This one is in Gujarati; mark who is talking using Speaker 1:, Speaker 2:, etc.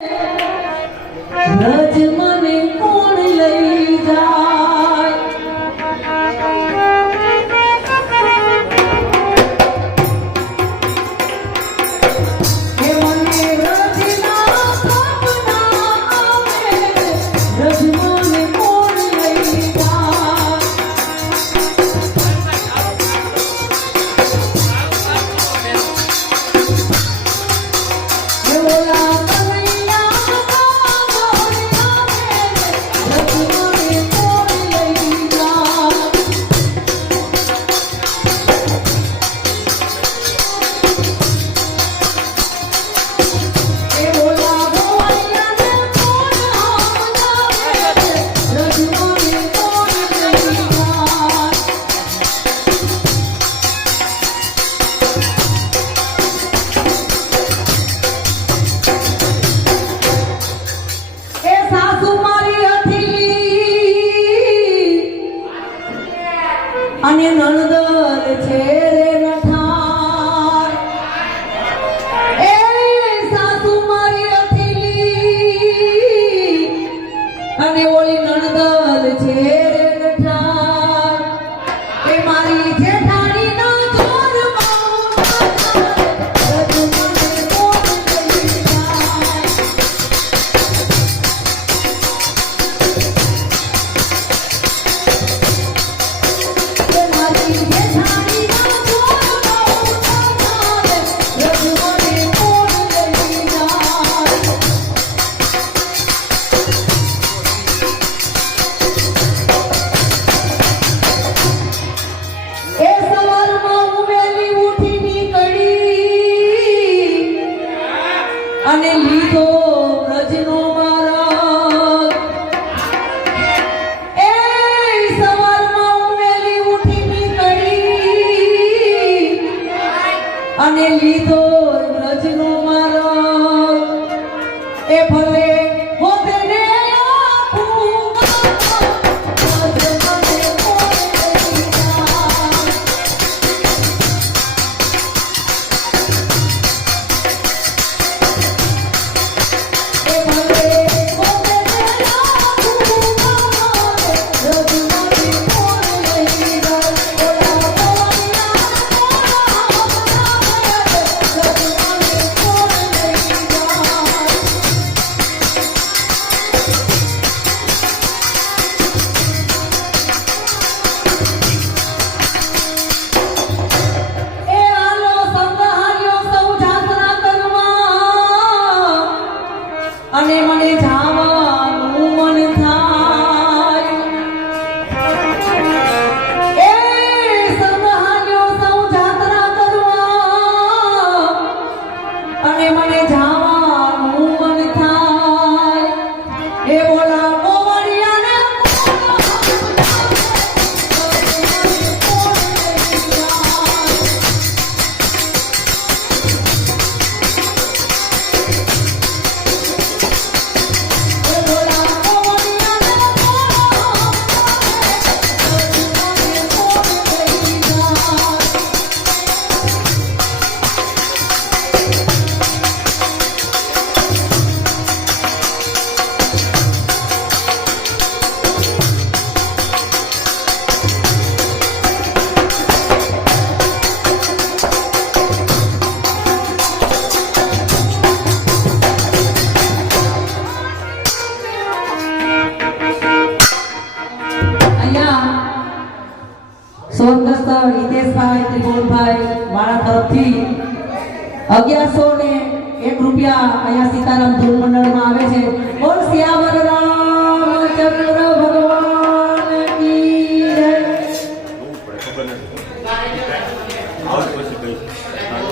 Speaker 1: Blood in my. અને નણદોદ છે રે અને લીધો વ્રજનો મારા. સવારમાં ઉમેલી ઉઠી કરી અને લીધો વ્રજનો મારા. એ ભલે સોનગસ્તર હિતેશભાઈ, ત્રિકોણભાઈ મારા તરફથી અગિયારસો ને એક રૂપિયા અહીંયા સીતારામ ધૂન મંડળમાં આવે છે. બોલ સિયાવરરામ